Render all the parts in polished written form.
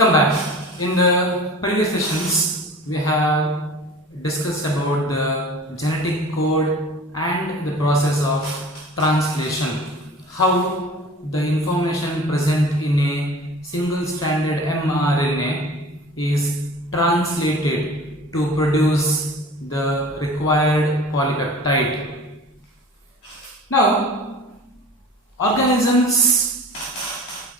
Welcome back. In the previous sessions, we have discussed about the genetic code and the process of translation. How the information present in a single-stranded mRNA is translated to produce the required polypeptide. Now, organisms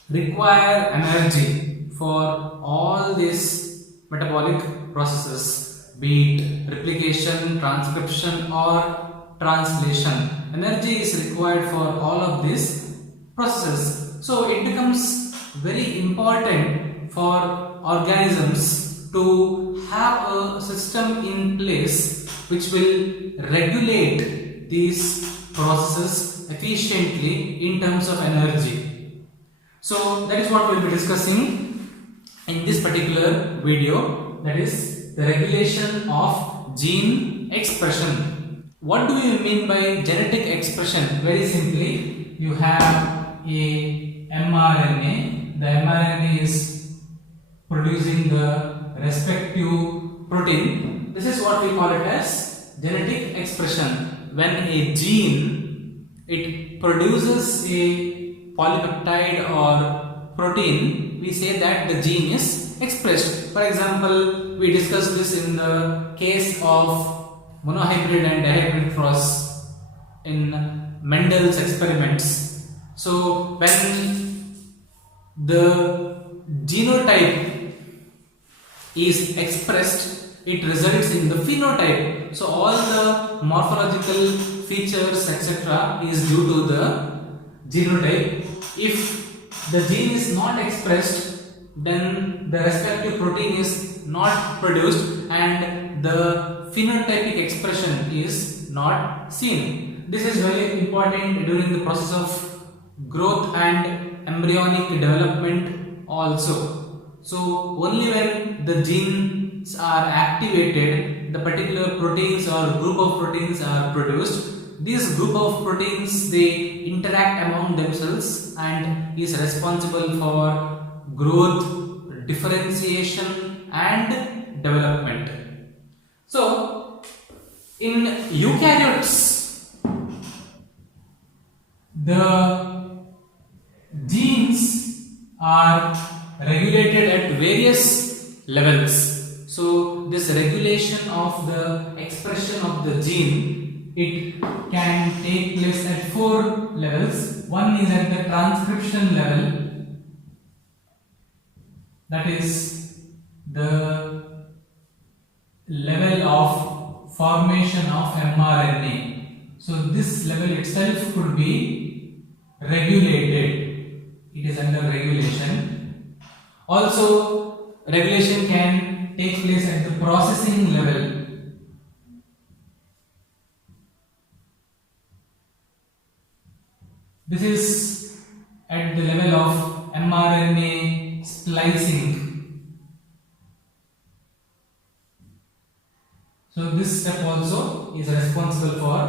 require energy for all these metabolic processes, be it replication, transcription or translation. Energy is required for all of these processes. So it becomes very important for organisms to have a system in place which will regulate these processes efficiently in terms of energy. So that is what we will be discussing in this particular video, that is the regulation of gene expression. What do you mean by genetic expression? Very simply, you have a mRNA. The mRNA is producing the respective protein. This is what we call it as genetic expression. When a gene, it produces a polypeptide or protein, we say that the gene is expressed. For example, we discussed this in the case of monohybrid and dihybrid cross in Mendel's experiments. So when the genotype is expressed, it results in the phenotype. So all the morphological features etc. is due to the genotype. If the gene is not expressed, then the respective protein is not produced and the phenotypic expression is not seen. This is very important during the process of growth and embryonic development also. So only when the genes are activated, the particular proteins or group of proteins are produced. This group of proteins, they interact among themselves and is responsible for growth, differentiation and development. So in eukaryotes, the genes are regulated at various levels. So this regulation of the expression of the gene, it can take place at 4 levels. One is at the transcription level, that is the level of formation of mRNA. So this level itself could be regulated. It is under regulation. Also, regulation can take place at the processing level. This is at the level of mRNA splicing. So this step also is responsible for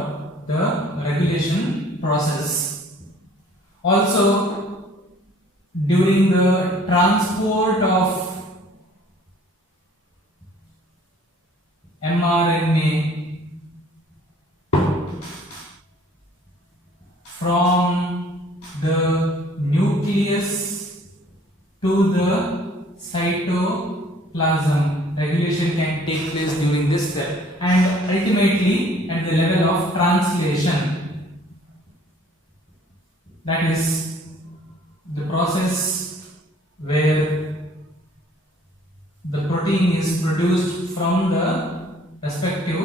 the regulation process. Also, during the transport of mRNA from the nucleus to the cytoplasm, regulation can take place during this step, and ultimately at the level of translation, that is the process where the protein is produced from the respective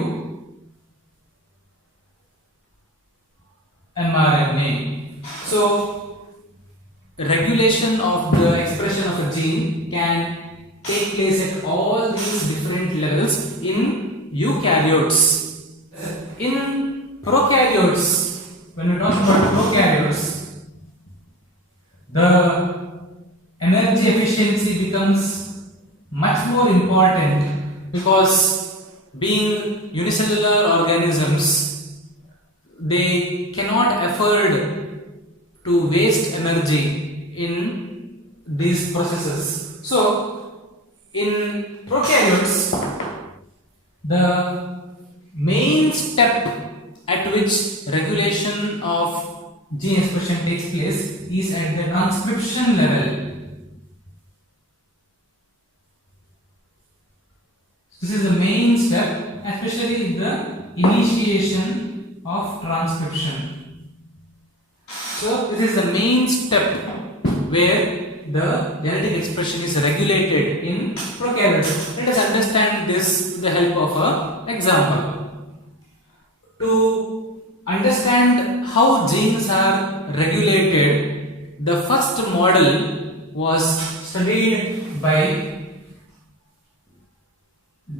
mRNA. So regulation of the expression of a gene can take place at all these different levels in eukaryotes. In prokaryotes, when we talk about prokaryotes, the energy efficiency becomes much more important because being unicellular organisms, they cannot afford to waste energy in these processes. So in prokaryotes, the main step at which regulation of gene expression takes place is at the transcription level. This is the main step, especially the initiation of transcription. So this is the main step where the genetic expression is regulated in prokaryotes. Let us understand this with the help of an example. To understand how genes are regulated, the first model was studied by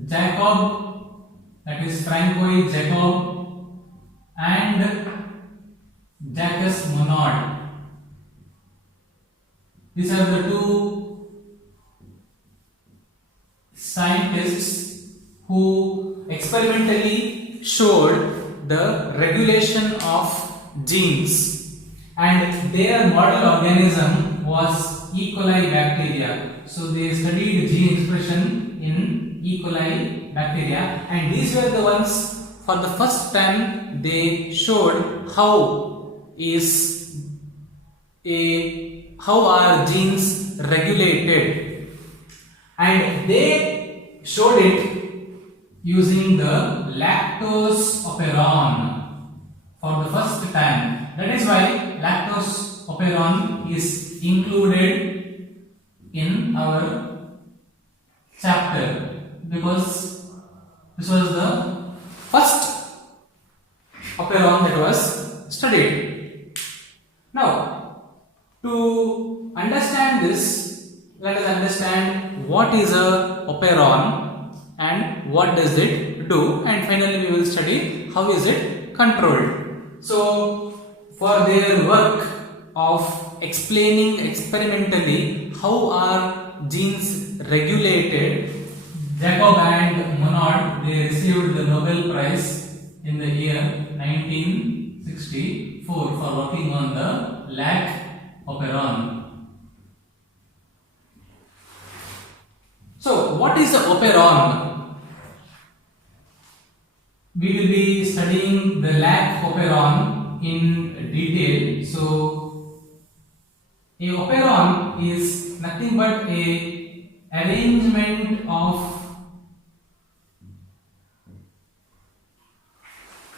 Jacob, that is Francois Jacob, and Jacques Monod. These are the two scientists who experimentally showed the regulation of genes, and their model organism was E. coli bacteria. So they studied gene expression in E. coli bacteria, and these were the ones for the first time they showed how are genes regulated, and they showed it using the lactose operon for the first time. That is why lactose operon is included in our chapter, because this was the first operon that was studied. Now, to understand this, let us understand what is a operon and what does it do, and finally we will study how is it controlled. So for their work of explaining experimentally how are genes regulated, Jacob and Monod, they received the Nobel Prize in the year 1964 for working on the lac operon. So what is the operon? We will be studying the lac operon in detail. So a operon is nothing but a arrangement of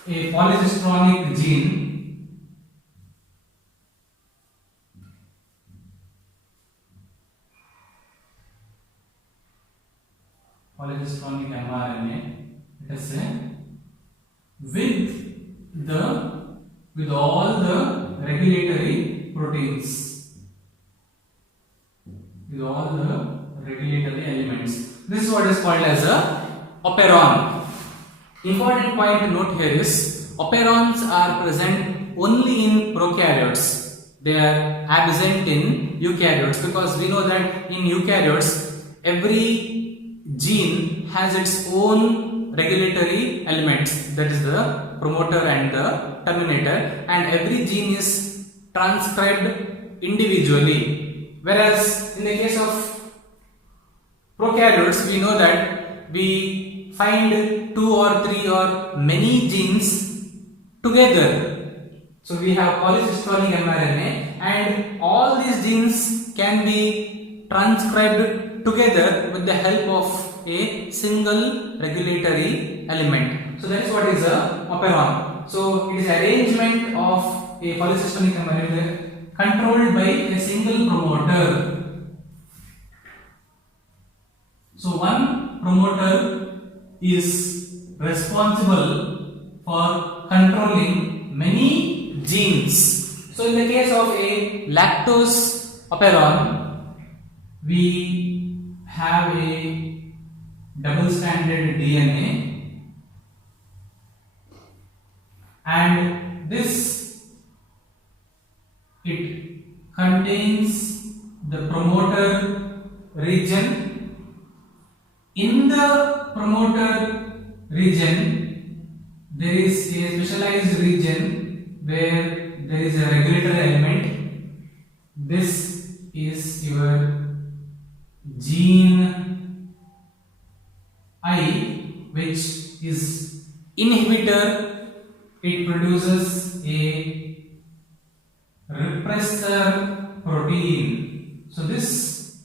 a polycystronic gene polycystronic mRNA, let us say, with all the regulatory proteins, with all the regulatory elements. This is what is called as a operon. Important point to note here is operons are present only in prokaryotes. They are absent in eukaryotes, because we know that in eukaryotes every gene has its own regulatory elements, that is the promoter and the terminator, and every gene is transcribed individually. Whereas in the case of prokaryotes, we know that we find 2 or 3 or many genes together. So we have polycystronic mRNA, and all these genes can be transcribed together with the help of a single regulatory element. So that is what is a operon. So it is arrangement of a polycystronic mRNA controlled by a single promoter. So one promoter is responsible for controlling many genes. So in the case of a lactose operon, we have a double-stranded DNA, and this, it contains the promoter region. In the promoter region, there is a specialized region where there is a regulatory element. This is your gene I, which is inhibitor, it produces a repressor protein. So this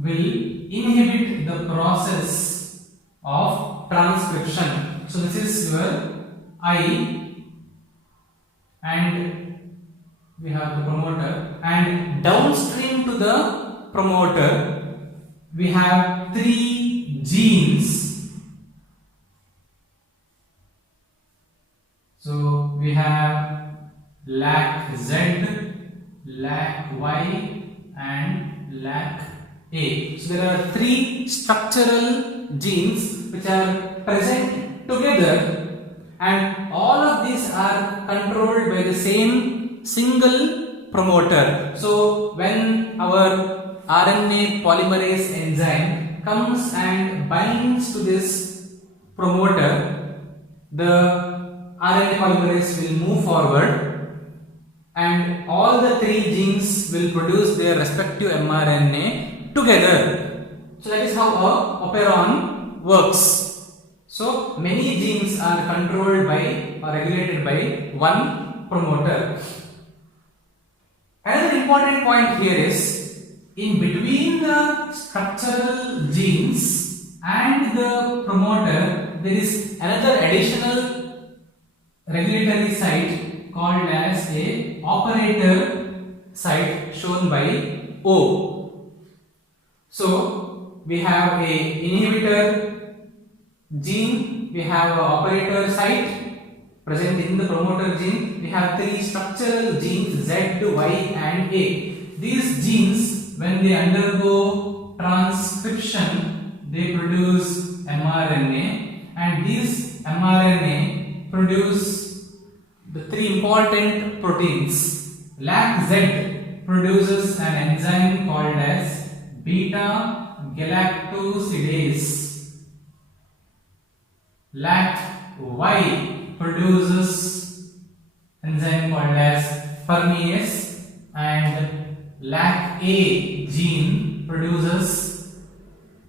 will inhibit the process of transcription. So this is your I, and we have the promoter, and downstream to the promoter we have three genes. So we have LAC-Z, LAC-Y and LAC-A. So there are three structural genes which are present together, and all of these are controlled by the same single promoter. So when our RNA polymerase enzyme comes and binds to this promoter, the RNA polymerase will move forward and all the three genes will produce their respective mRNA together. So that is how a operon works. So many genes are controlled by or regulated by one promoter. Another important point here is, in between the structural genes and the promoter there is another additional regulatory site called as a operator site shown by O. So we have a inhibitor gene, we have an operator site present in the promoter gene, we have three structural genes Z, Y and A. These genes, when they undergo transcription, they produce mRNA, and these mRNA produce the three important proteins. LAC-Z produces an enzyme called as beta galactosidase. LAC-Y produces enzyme called as permease, and LAC-A gene produces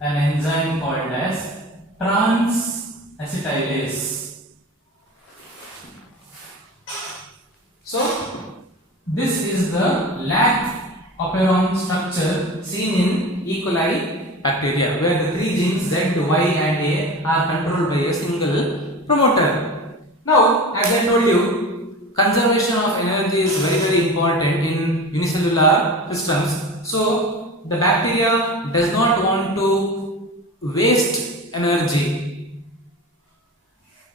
an enzyme called as trans-acetylase. So this is the LAC operon structure seen in E. coli bacteria, where the three genes Z, Y and A are controlled by a single promoter. Now, as I told you, conservation of energy is very important in unicellular systems. So the bacteria does not want to waste energy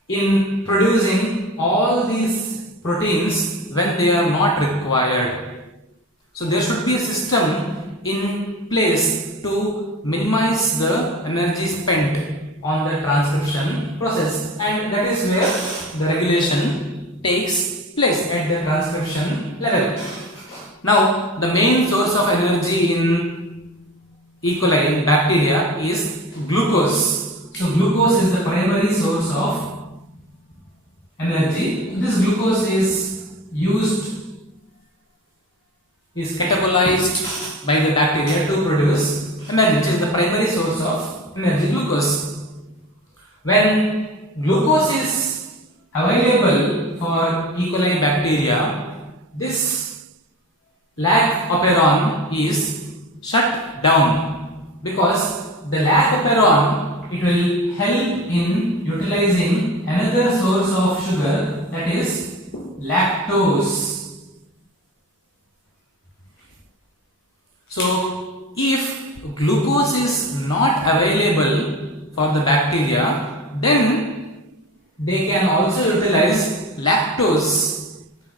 in producing all these proteins when they are not required. So there should be a system in place to minimize the energy spent on the transcription process, and that is where the regulation takes place at the transcription level. Now the main source of energy in E. coli bacteria is glucose. So glucose is the primary source of energy. This glucose is catabolized by the bacteria to produce energy, which is the primary source of energy, glucose. When glucose is available for E. coli bacteria, this LAC operon is shut down, because the LAC operon, it will help in utilizing another source of sugar, that is lactose. So if glucose is not available for the bacteria, then they can also utilize lactose.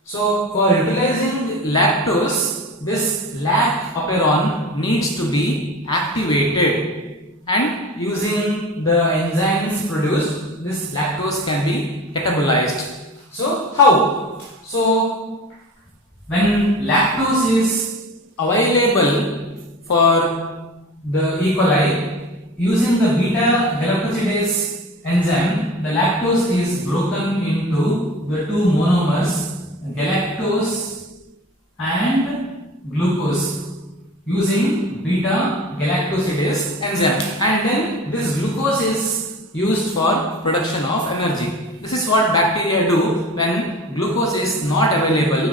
So for utilizing lactose, this LAC operon needs to be activated, and using the enzymes produced, this lactose can be catabolized. So how? So when lactose is available for the E. coli, using the beta galactosidase enzyme, the lactose is broken into the two monomers, galactose and glucose, using beta galactosidase enzyme, and then this glucose is used for production of energy. This is what bacteria do when glucose is not available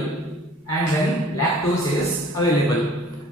and when lactose is available.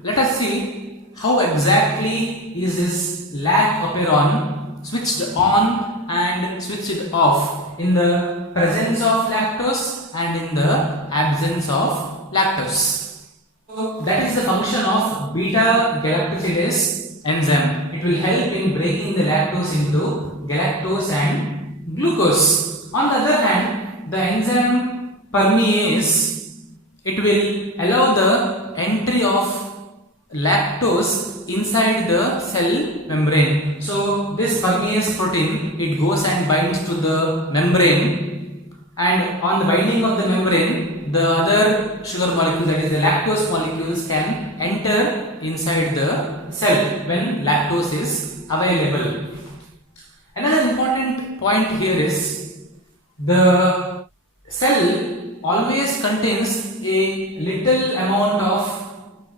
Let us see how exactly is this lac operon switched on and switched off in the presence of lactose and in the absence of lactose. So that is the function of beta galactosidase enzyme. It will help in breaking the lactose into galactose and glucose. On the other hand, the enzyme permease, it will allow the entry of lactose inside the cell membrane. So this permease protein, it goes and binds to the membrane, and on the binding of the membrane, the other sugar molecules, that is the lactose molecules, can enter inside the cell when lactose is available. Another important point here is the cell always contains a little amount of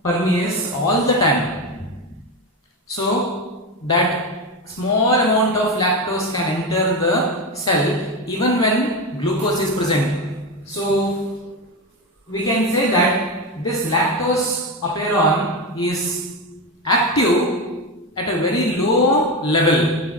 permease all the time, so that small amount of lactose can enter the cell even when glucose is present. So we can say that this lactose operon is active at a very low level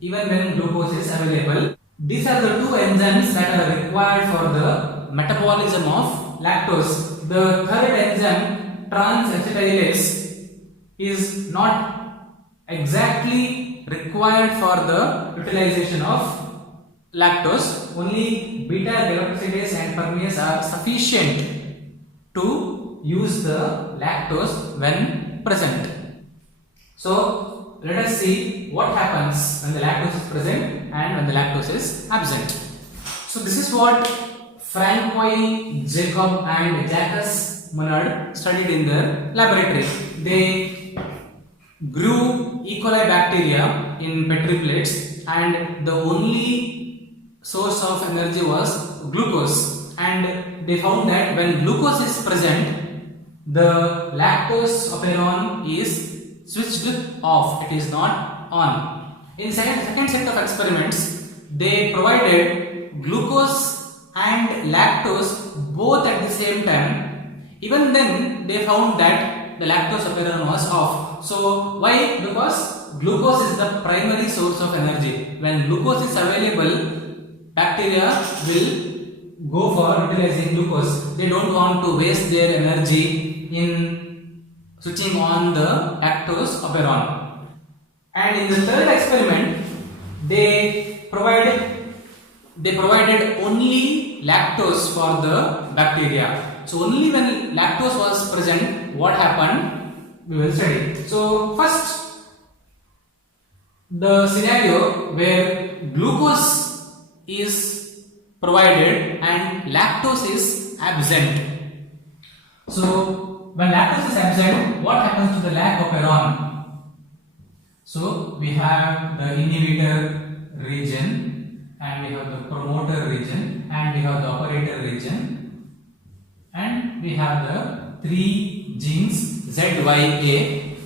even when glucose is available. These are the two enzymes that are required for the metabolism of lactose. The third enzyme, trans-acetylase, is not exactly required for the utilization of lactose. Only beta galactosidase and permease are sufficient to use the lactose when present. So let us see what happens when the lactose is present and when the lactose is absent. So this is what Francois, Jacob and Jacques Monod studied in their laboratory. They grew E. coli bacteria in Petri plates, and the only source of energy was glucose, and they found that when glucose is present, the lactose operon is switched off, it is not on. In second set of experiments, they provided glucose and lactose both at the same time. Even then, they found that the lactose operon was off. So why? Because glucose is the primary source of energy. When glucose is available, bacteria will go for utilizing glucose. They don't want to waste their energy in switching on the lactose operon. And in the third experiment, they provided only lactose for the bacteria. So only when lactose was present, what happened, we will study. So first, the scenario where glucose is provided and lactose is absent. So when lactose is absent, what happens to the lac operon? So we have the inhibitor region, and we have the promoter region, and we have the operator region, and we have the three genes ZYA.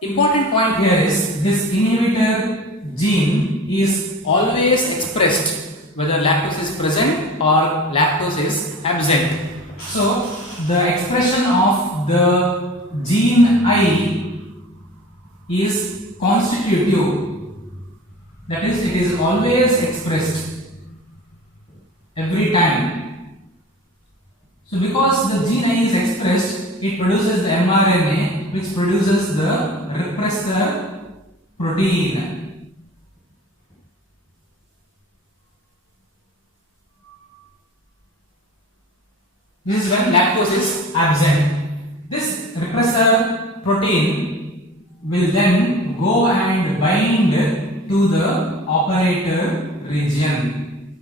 Important point here is this inhibitor gene is always expressed whether lactose is present or lactose is absent. So the expression of the gene I is constitutive, that is, it is always expressed every time. So because the gene I is expressed, it produces the mRNA which produces the repressor protein. This is when lactose is absent. This repressor protein will then go and bind to the operator region.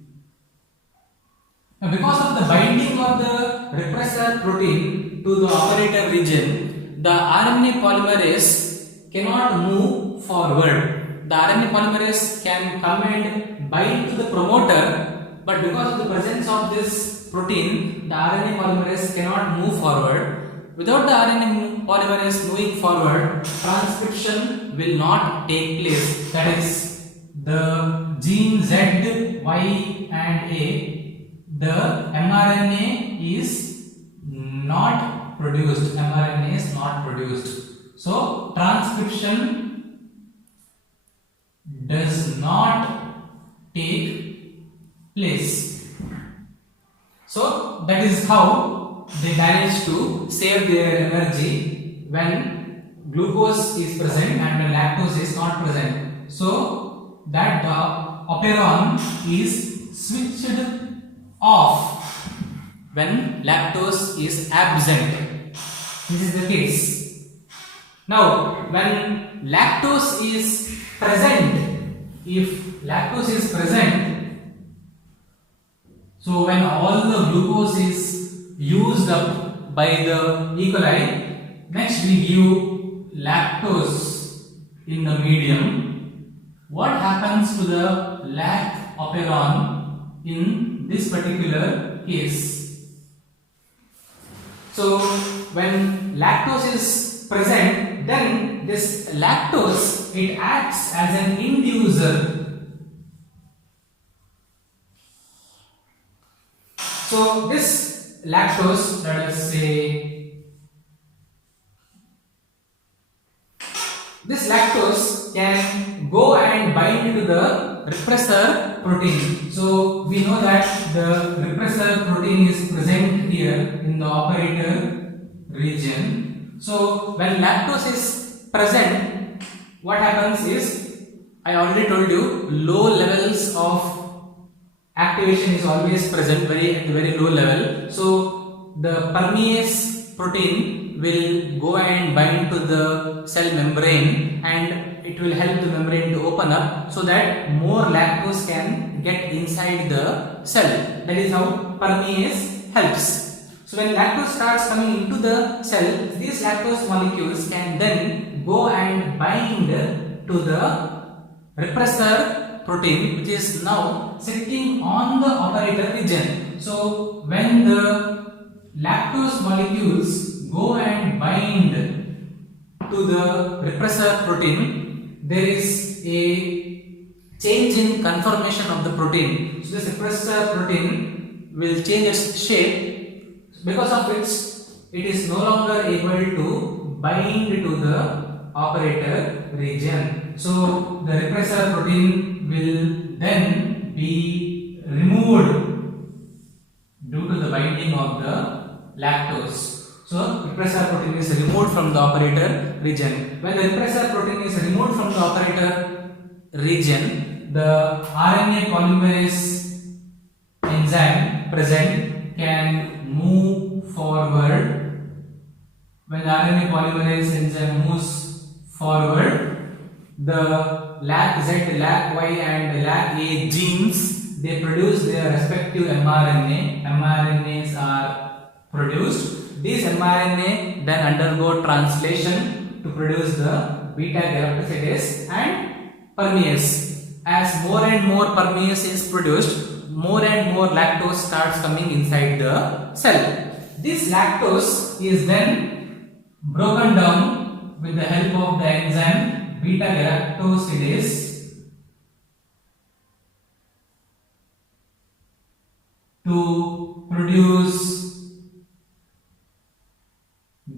Now, because of the binding of the repressor protein to the operator region, the RNA polymerase cannot move forward. The RNA polymerase can come and bind to the promoter, but because of the presence of this protein, the RNA polymerase cannot move forward. Without the RNA polymerase moving forward, transcription will not take place. That is, the gene Z, Y and A, the mRNA is not produced. mRNA is not produced. So, transcription does not take place. So, that is how they manage to save their energy when glucose is present and when lactose is not present. So, that the operon is switched off when lactose is absent. This is the case. Now, when lactose is present, if lactose is present, so when all the glucose is used up by the E. coli, next we give lactose in the medium. What happens to the lac operon in this particular case? So when lactose is present, then this lactose, it acts as an inducer. So this lactose, let us say, this lactose can go and bind to the repressor protein. So we know that the repressor protein is present here in the operator region. So when lactose is present, what happens is, I already told you, low levels of activation is always present, at very low level. So the permease protein will go and bind to the cell membrane and it will help the membrane to open up so that more lactose can get inside the cell. That is how permease helps. So when lactose starts coming into the cell, these lactose molecules can then go and bind to the repressor protein, which is now sitting on the operator region. So when the lactose molecules go and bind to the repressor protein, there is a change in conformation of the protein. So this repressor protein will change its shape, because of which it is no longer able to bind to the operator region. So the repressor protein will then be removed due to the binding of the lactose. So repressor protein is removed from the operator region. When the repressor protein is removed from the operator region, the RNA polymerase enzyme present can move forward. When the RNA polymerase enzyme moves forward, the lac Z, lac Y and lac A genes, they produce their respective mRNA. mRNAs are produced. These mRNA then undergo translation to produce the beta galactosidase and permease. As more and more permease is produced, more and more lactose starts coming inside the cell. This lactose is then broken down with the help of the enzyme beta galactosidase to produce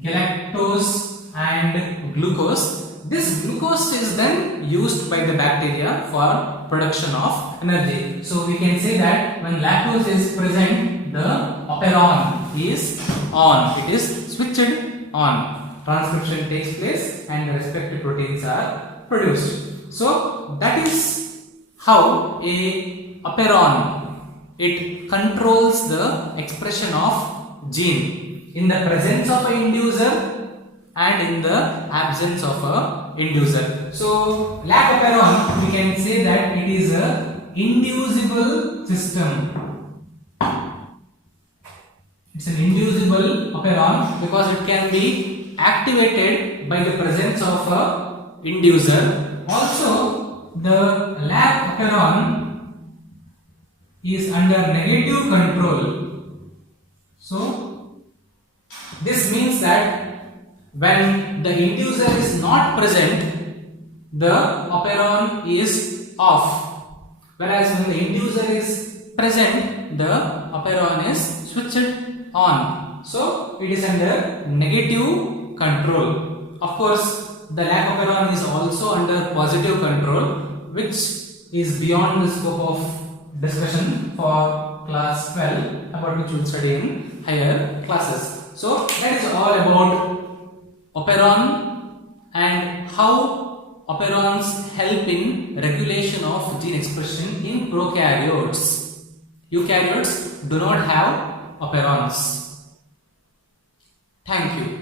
galactose and glucose. This glucose is then used by the bacteria for production of energy. So we can say that when lactose is present, the operon is on. It is switched on. Transcription takes place and the respective proteins are produced. So that is how a operon, it controls the expression of gene in the presence of an inducer and in the absence of a inducer. So lac operon, we can say that it is a inducible system. It's an inducible operon because it can be activated by the presence of a inducer. Also, the lac operon is under negative control. So This means that when the inducer is not present, the operon is off. Whereas when the inducer is present, the operon is switched on. So it is under negative control. Of course, the lac operon is also under positive control, which is beyond the scope of discussion for class 12, about which we will study in higher classes. So that is all about operon and how operons help in regulation of gene expression in prokaryotes. Eukaryotes do not have operons. Thank you.